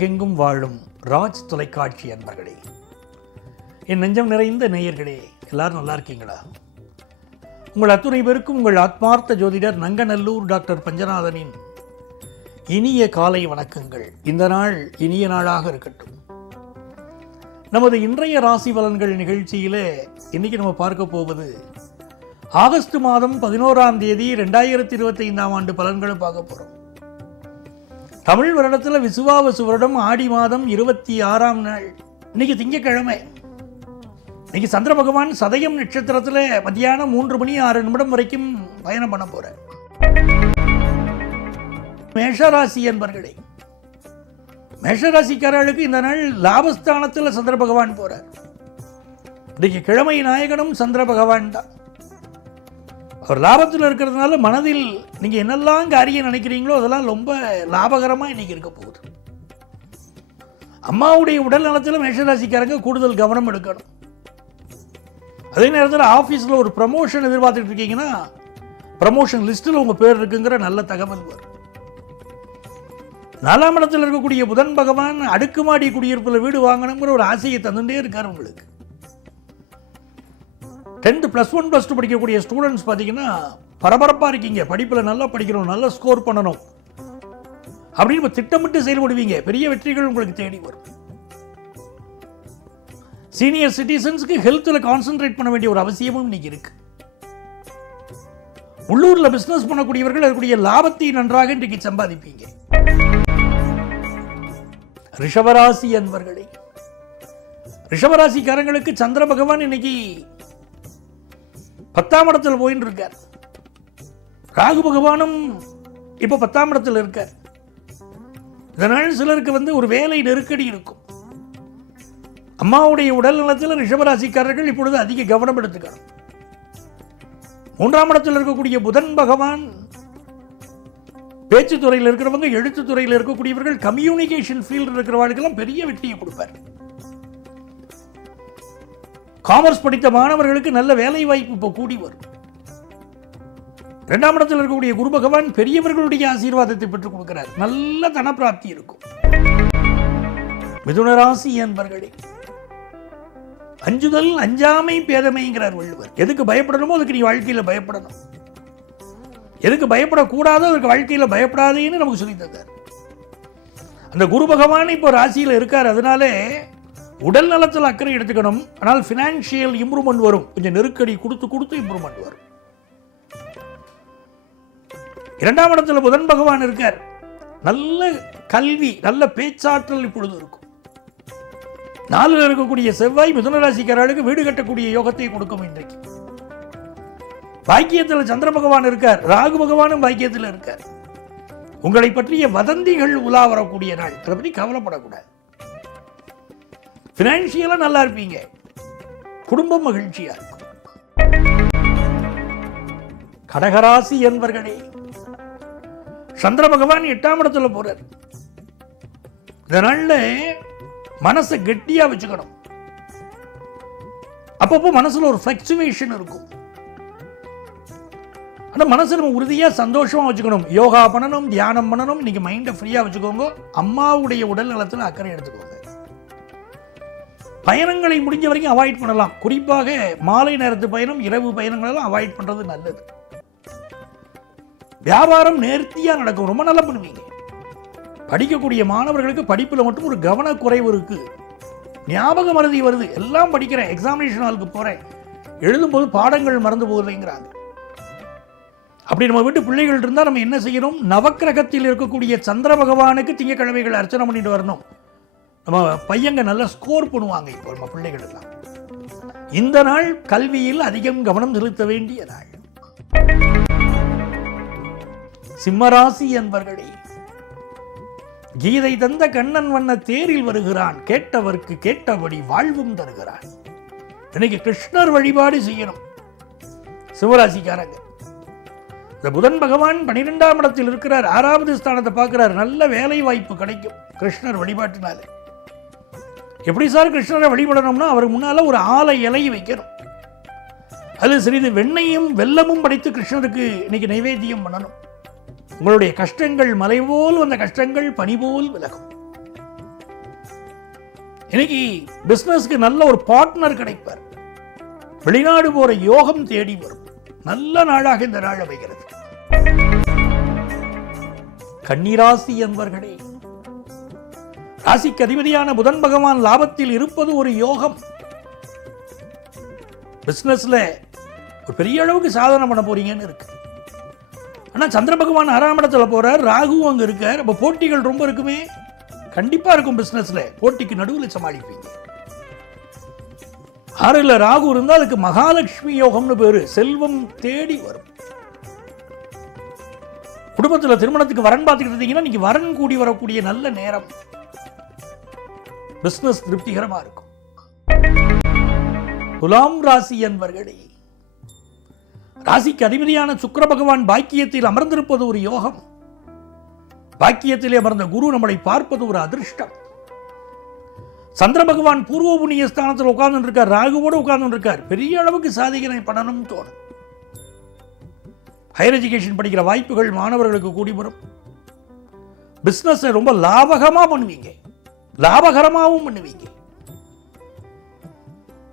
உலகெங்கும் வாழும் ராஜ் தொலைக்காட்சி அன்பர்களே, என் நெஞ்சம் நிறைந்த நேயர்களே, எல்லாரும் நல்லா இருக்கீங்களா? உங்கள் அத்துணை பேருக்கும் உங்கள் ஆத்மார்த்த ஜோதிடர் நங்கநல்லூர் டாக்டர் பஞ்சநாதனின் இனிய காலை வணக்கங்கள். இந்த நாள் இனிய நாளாக இருக்கட்டும். நமது இன்றைய ராசி பலன்கள் நிகழ்ச்சியில் இன்னைக்கு நம்ம பார்க்க போவது ஆகஸ்ட் மாதம் 11ஆம் தேதி 2025ஆம் ஆண்டு பலன்களை பார்க்க போகிறோம். தமிழ் வருடத்தில் விசுவாவசு வருடம் ஆடி மாதம் 26ஆம் நாள். இன்னைக்கு திங்கக்கிழமை. இன்னைக்கு சந்திர பகவான் சதயம் நட்சத்திரத்தில் மத்தியானம் 3:06 வரைக்கும் பயணம் பண்ண போறார். மேஷராசி என்பர்களே, மேஷராசிக்காரர்களுக்கு இந்த நாள் லாபஸ்தானத்தில் சந்திர பகவான் போறார். இன்னைக்கு கிழமை நாயகனும் சந்திர பகவான் தான். அவர் லாபத்தில் இருக்கிறதுனால மனதில் நீங்கள் என்னெல்லாம் காரியம் நினைக்கிறீங்களோ அதெல்லாம் ரொம்ப லாபகரமாக இன்னைக்கு இருக்க போகுது. அம்மாவுடைய உடல் நலத்தில் மேஷராசிக்காரங்க கூடுதல் கவனம் எடுக்கணும். அதே நேரத்தில் ஆஃபீஸில் ஒரு ப்ரமோஷன் எதிர்பார்த்துட்டு இருக்கீங்கன்னா ப்ரமோஷன் லிஸ்ட்டில் உங்கள் பேர் இருக்குங்கிற நல்ல தகவல் வரும். 4ஆம் இடத்தில் இருக்கக்கூடிய புதன் பகவான் அடுக்குமாடி குடியிருப்பில் வீடு வாங்கணுங்கிற ஒரு ஆசையை தந்துட்டே இருக்கார் உங்களுக்கு. 10th +1 +2 படிக்கக்கூடிய ஸ்டூடெண்ட்ஸ் பார்த்தீங்கன்னா பரபரப்பாக இருக்கீங்க. படிப்பில் நல்லா படிக்கணும், நல்லா ஸ்கோர் பண்ணணும் அப்படின்னு திட்டமிட்டு செயல்படுவீங்க. பெரிய வெற்றிகள் உங்களுக்கு தேடி வரும். சீனியர் சிட்டிசன்ஸ்க்கு ஹெல்த்தில் கான்சென்ட்ரேட் பண்ண வேண்டிய ஒரு அவசியமும் இன்னைக்கு இருக்கு. உள்ளூரில் பிஸ்னஸ் பண்ணக்கூடியவர்கள் அதற்குரிய லாபத்தை நன்றாக இன்றைக்கு சம்பாதிப்பீங்க. ரிஷபராசி அன்பர்களே, ரிஷபராசிக்காரங்களுக்கு சந்திர பகவான் இன்னைக்கு 10ஆம் இடத்துல போயின்னு இருக்கார். ராகு பகவானும் இப்போ 10ஆம் இடத்துல இருக்கார். இதனால் சிலருக்கு ஒரு வேலை நெருக்கடி இருக்கும். அம்மாவுடைய உடல் நலத்தில் ரிஷபராசிக்காரர்கள் இப்பொழுது அதிக கவனம் எடுத்துக்கணும். 3ஆம் இடத்தில் இருக்கக்கூடிய புதன் பகவான் பேச்சு துறையில் இருக்கிறவங்க, எழுத்து துறையில் இருக்கக்கூடியவர்கள், கம்யூனிகேஷன் ஃபீல்டு இருக்கிறவர்களுக்கெல்லாம் பெரிய வெற்றியை கொடுப்பார். காமர்ஸ் படித்த மாணவர்களுக்கு நல்ல வேலை வாய்ப்பு இப்போ கூடி வரும். 2ஆம் இடத்தில் இருக்கக்கூடிய குரு பகவான் பெரியவர்களுடைய ஆசீர்வாதத்தை பெற்றுக் கொடுக்கிறார். நல்ல தனப்பிராப்தி இருக்கும். மிதுன ராசி என்பர்களே, அஞ்சுதல் அஞ்சாமை பேதமைங்கிறார் வள்ளுவர். எதுக்கு பயப்படணுமோ அதுக்கு நீ வாழ்க்கையில் பயப்படணும். எதுக்கு பயப்படக்கூடாதோ அதுக்கு வாழ்க்கையில் பயப்படாதேன்னு நமக்கு சொல்லி தந்தார். அந்த குரு பகவான் இப்போ ராசியில் இருக்கார். அதனாலே உடல் நலத்தில் அக்கறை எடுத்துக்கணும். ஆனால் ஃபினான்ஷியல் இம்ப்ரூவ்மெண்ட் வரும். கொஞ்சம் நெருக்கடி கொடுத்து இம்ப்ரூவ்மெண்ட் வரும். 2ஆம் இடத்துல புதன் பகவான் இருக்கார். நல்ல கல்வி, நல்ல பேச்சாற்றல் இப்பொழுது இருக்கும். 4ல் இருக்கக்கூடிய செவ்வாய் மிதுன ராசிக்காரர்களுக்கு வீடு கட்டக்கூடிய யோகத்தை கொடுக்கும். இன்றைக்கு பாக்கியத்தில் சந்திர பகவான் இருக்கார். ராகு பகவானும் பாக்கியத்தில் இருக்கார். உங்களை பற்றிய வதந்திகள் உலா வரக்கூடிய நாள். அதை பற்றி கவலைப்படக்கூடாது. பினான்சியலா நல்லா இருப்பீங்க. குடும்பம் மகிழ்ச்சியா இருக்கும். கடகராசி என்பர்களே, சந்திர பகவான் 8ஆம் இடத்துல போறார். இதனால மனசை கெட்டியா வச்சுக்கணும். அப்பப்போ மனசுல ஒரு ஃபிளக்சுவேஷன் இருக்கும். ஆனா மனசை நம்ம உறுதியா சந்தோஷமா வச்சுக்கணும். யோகா பண்ணணும், தியானம் பண்ணணும். நீங்க மைண்டை ஃப்ரீயா வச்சுக்கோங்க. அம்மாவுடைய உடல் நலத்தில் அக்கறை எடுத்துக்கோங்க. பயணங்களை முடிஞ்ச வரைக்கும் அவாய்ட் பண்ணலாம். குறிப்பாக மாலை நேரத்து பயணம், இரவு பயணங்களெல்லாம் அவாய்ட் பண்றது நல்லது. வியாபாரம் நேர்த்தியா நடக்கும். ரொம்ப நல்லா பண்ணுவீங்க. படிக்கக்கூடிய மாணவர்களுக்கு படிப்புல மட்டும் ஒரு கவனக்குறைவு இருக்கு. ஞாபக மறதி வருது. எல்லாம் படிக்கிறேன், எக்ஸாமினேஷன் ஹாலுக்கு போறேன், எழுதும்போது பாடங்கள் மறந்து போகுதுங்கிறாங்க. அப்படி நம்ம வீட்டு பிள்ளைகள் இருந்தால் நம்ம என்ன செய்யணும்? நவக்கிரகத்தில் இருக்கக்கூடிய சந்திர பகவானுக்கு திங்கக்கிழமைகள் அர்ச்சனை பண்ணிட்டு வரணும். நம்ம பையங்க நல்லா ஸ்கோர் பண்ணுவாங்க. இப்போ நம்ம பிள்ளைகள் எல்லாம் இந்த நாள் கல்வியில் அதிகம் கவனம் செலுத்த வேண்டிய நாள். சிம்மராசி என்பர்களே, கீதை தந்த கண்ணன் வண்ண தேரில் வருகிறான், கேட்டவர்க்கு கேட்டபடி வாழ்வும் தருகிறான். இன்னைக்கு கிருஷ்ணர் வழிபாடு செய்யணும் சிம்மராசிக்காரங்க. இந்த புதன் பகவான் 12ஆம் இடத்தில் இருக்கிறார். 6வது ஸ்தானத்தை பார்க்கிறார். நல்ல வேலை வாய்ப்பு கிடைக்கும் கிருஷ்ணர் வழிபாட்டினால. எப்படி சார் கிருஷ்ணரை வழிபடணும்னா அவருக்கு முன்னால ஒரு ஆலை இலை வைக்கணும். அது சிறிது வெண்ணையும் வெல்லமும் படைத்து கிருஷ்ணருக்கு இன்னைக்கு நைவேத்தியம் பண்ணணும். உங்களுடைய கஷ்டங்கள் மலை போல் வந்த கஷ்டங்கள் பனி போல் விலகும். இன்னைக்கு பிசினஸ்க்கு நல்ல ஒரு பார்ட்னர் கிடைப்பார். வெளிநாடு போற யோகம் தேடி வரும். நல்ல நாளாக இந்த நாள் அமைகிறது. கன்னிராசி என்பர்களே, ராசிக்கு அதிபதியான புதன் பகவான் லாபத்தில் இருப்பது ஒரு யோகம். பிசினஸ்ல ஒரு பெரிய அளவுக்கு சாதனை பண்ண போறீங்கன்னு இருக்கு. ஆனா சந்திர பகவான் 6ஆம் இடத்துல போறார், ராகுவும் அங்க இருக்கார். அப்ப போட்டிகள் ரொம்ப இருக்குமே, கண்டிப்பா இருக்கும். பிசினஸ்ல போட்டிக்கு நடுவில் சமாளிப்பீங்க. 6ல் ராகு இருந்தால் அதுக்கு மகாலட்சுமி யோகம்னு பேரு. செல்வம் தேடி வரும். குடும்பத்துல திருமணத்துக்கு வரன் பார்த்துக்கிட்டு இருந்தீங்கன்னா இன்னைக்கு வரன் கூடி வரக்கூடிய நல்ல நேரம். பிசினஸ் திருப்திகரமா இருக்கும். துலாம் ராசி என்பர்களே, ராசிக்கு அதிபதியான சுக்கிர பகவான் பாக்கியத்தில் அமர்ந்திருப்பது ஒரு யோகம். பாக்கியத்திலே அமர்ந்த குரு நம்மளை பார்ப்பது ஒரு அதிர்ஷ்டம். சந்திர பகவான் பூர்வ புண்ணிய ஸ்தானத்தில் உட்கார்ந்து இருக்கார், ராகுவோடு உட்கார்ந்து இருக்கார். பெரிய அளவுக்கு சாதிகளை பண்ணணும் தோணும். ஹையர் எஜுகேஷன் படிக்கிற வாய்ப்புகள் மாணவர்களுக்கு கூடி வரும். பிசினஸ் ரொம்ப லாபகமா பண்ணுவீங்க, லாபகரமாகவும் பண்ணுவீங்க.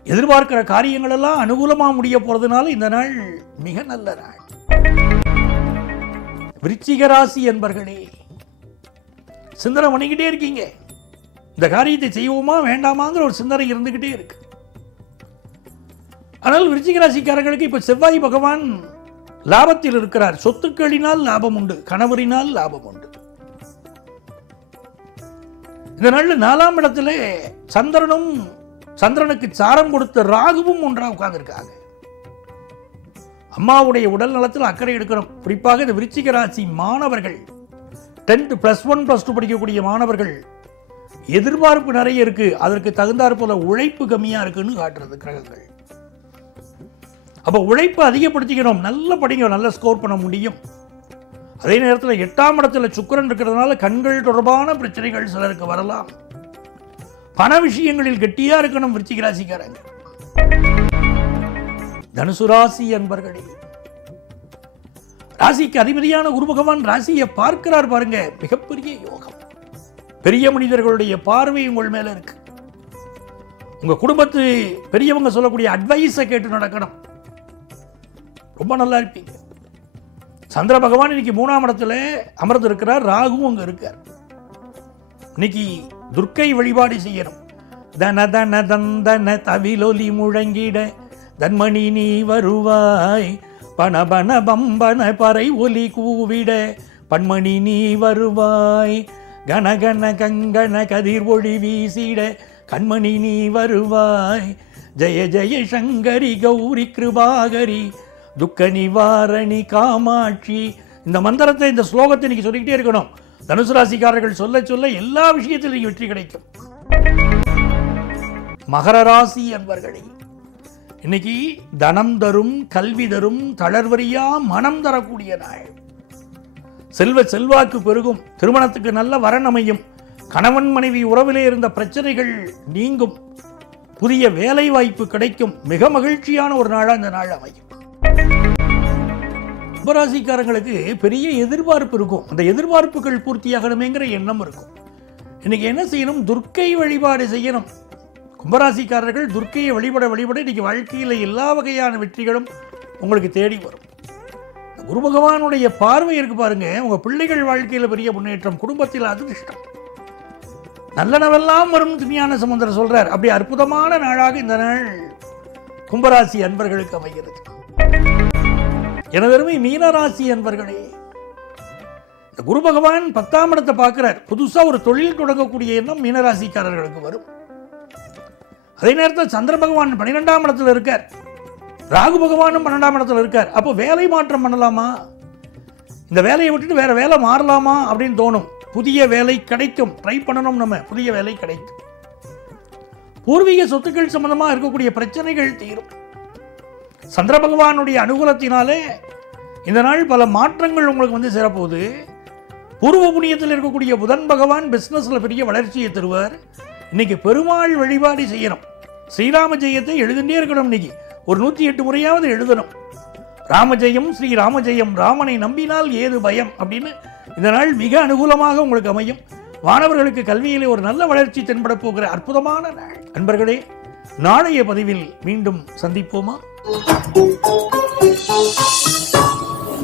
எதிர்பார்க்கிற காரியங்கள் எல்லாம் அனுகூலமா முடிய போறதுனால இந்த நாள் மிக நல்ல நாள். விருச்சிக ராசி என்பர்களே, சிந்தனை பண்ணிக்கிட்டே இருக்கீங்க. இந்த காரியத்தை செய்வோமா வேண்டாமாங்கிற ஒரு சிந்தனை இருந்துகிட்டே இருக்கு. ஆனால் விருச்சிக ராசிக்காரர்களுக்கு இப்ப செவ்வாய் பகவான் லாபத்தில் இருக்கிறார். சொத்துக்களினால் லாபம் உண்டு, கணவரினால் லாபம் உண்டு. இந்த நாள் 4ஆம் இடத்துல சந்திரனுக்கு சாரம் கொடுத்த ராகுவும் ஒன்றா உட்கார்ந்து இருக்காங்க. அம்மாவுடைய உடல் நலத்தில் அக்கறை எடுக்கணும். குறிப்பாக இந்த விருச்சிக ராசி மாணவர்கள் 10th +1 +2 படிக்கக்கூடிய மாணவர்கள் எதிர்பார்ப்பு நிறைய இருக்கு, அதற்கு தகுந்தாற் போல உழைப்பு கம்மியா இருக்குன்னு காட்டுறது கிரகங்கள். அப்ப உழைப்பு அதிகப்படுத்திக்கணும். நல்ல படிங்க, நல்ல ஸ்கோர் பண்ண முடியும். அதே நேரத்தில் 8ஆம் இடத்துல சுக்கிரன் இருக்கிறதுனால கண்கள் தொடர்பான பிரச்சனைகள் சிலருக்கு வரலாம். பண விஷயங்களில் கெட்டியா இருக்கணும் விருச்சிக ராசிக்காரங்க. தனுசு ராசி என்பர்களே, ராசிக்கு அதிபதியான குரு பகவான் ராசியை பார்க்கிறார் பாருங்க, மிகப்பெரிய யோகம். பெரிய மனிதர்களுடைய பார்வை உங்கள் மேல இருக்கு. உங்க குடும்பத்து பெரியவங்க சொல்லக்கூடிய அட்வைஸை கேட்டு நடக்கணும். ரொம்ப நல்லா இருப்பீங்க. சந்திர பகவான் இன்னைக்கு 3ஆம் இடத்துல அமர்ந்து இருக்கிறார், ராகுவும் அங்க இருக்கார். இன்னைக்கு துர்க்கை வழிபாடு செய்யணும். தன தன தந்தன தவிலொலி முழங்கிட தன்மணி நீ வருவாய், பணபண பம்பன பறை ஒலி கூவிட பன்மணி நீ வருவாய், கணகண கங்கண கதிர் ஒளி வீசிட கண்மணி நீ வருவாய், ஜெய ஜெய சங்கரி கௌரி கிருபாகரி துக்க நிவாரணி காமாட்சி. இந்த மந்திரத்தை, இந்த ஸ்லோகத்தை இன்னைக்கு சொல்லிக்கிட்டே இருக்கணும். தனுசு ராசிக்காரர்கள் சொல்ல சொல்ல எல்லா விஷயத்திலும் வெற்றி கிடைக்கும். மகர ராசி என்பர்களே, இன்னைக்கு தனம் தரும், கல்வி தரும், தளர்வரியா மனம் தரக்கூடிய நாள். செல்வாக்கு பெருகும். திருமணத்துக்கு நல்ல வரன் அமையும். கணவன் மனைவி உறவிலே இருந்த பிரச்சனைகள் நீங்கும். புதிய வேலை வாய்ப்பு கிடைக்கும். மிக மகிழ்ச்சியான ஒரு நாளா இந்த நாள் அமையும். கும்பராசிக்காரங்களுக்கு பெரிய எதிர்பார்ப்பு இருக்கும். அந்த எதிர்பார்ப்புகள் பூர்த்தியாகணுமேங்கிற எண்ணம் இருக்கும். இன்னைக்கு என்ன செய்யணும்? துர்க்கை வழிபாடு செய்யணும். கும்பராசிக்காரர்கள் துர்க்கையை வழிபட இன்னைக்கு வாழ்க்கையில் எல்லா வகையான வெற்றிகளும் உங்களுக்கு தேடி வரும். குரு பகவானுடைய பார்வை இருக்கு பாருங்க, உங்க பிள்ளைகள் வாழ்க்கையில் பெரிய முன்னேற்றம், குடும்பத்தில் அதிர்ஷ்டம், நல்லனவெல்லாம் வரும் ஞான சமுத்திரம் சொல்றார். அப்படி அற்புதமான நாளாக இந்த நாள் கும்பராசி அன்பர்களுக்கு அமைகிறது. எனதருமை மீனராசி அன்பர்களே, இந்த குரு பகவான் 10ஆம் இடத்தை பார்க்கிறார். புதுசா ஒரு தொழில் தொடங்கக்கூடிய எண்ணம் மீனராசிக்காரர்களுக்கு வரும். அதே நேரத்தில் சந்திர பகவான் 12ஆம் இடத்துல இருக்கார், ராகு பகவானும் 12ஆம் இடத்துல இருக்கார். அப்போ வேலை மாற்றம் பண்ணலாமா, இந்த வேலையை விட்டுட்டு வேற வேலை மாறலாமா அப்படின்னு தோணும். புதிய வேலை கிடைக்கும், ட்ரை பண்ணணும். நம்ம புதிய வேலை கிடைக்கும். பூர்வீக சொத்துக்கள் சம்பந்தமா இருக்கக்கூடிய பிரச்சனைகள் தீரும். சந்திர பகவானுடைய அனுகூலத்தினாலே இந்த நாள் பல மாற்றங்கள் உங்களுக்கு வந்து சேரப்போகுது. பூர்வ புண்ணியத்தில் இருக்கக்கூடிய புதன் பகவான் பிசினஸ்ல பெரிய வளர்ச்சியை தருவார். இன்னைக்கு பெருமாள் வழிபாடு செய்யணும். ஸ்ரீராம ஜெயத்தை எழுதுண்டே இருக்கணும். இன்னைக்கு ஒரு 108 முறையாவது எழுதணும். ராமஜெயம் ஸ்ரீராமஜெயம், ராமனை நம்பினால் ஏது பயம் அப்படின்னு இந்த நாள் மிக அனுகூலமாக உங்களுக்கு அமையும். மாணவர்களுக்கு கல்வியிலே ஒரு நல்ல வளர்ச்சி தென்பட போகிற அற்புதமான நாள். நண்பர்களே, நாளைய பதிவில் மீண்டும் சந்திப்போமா?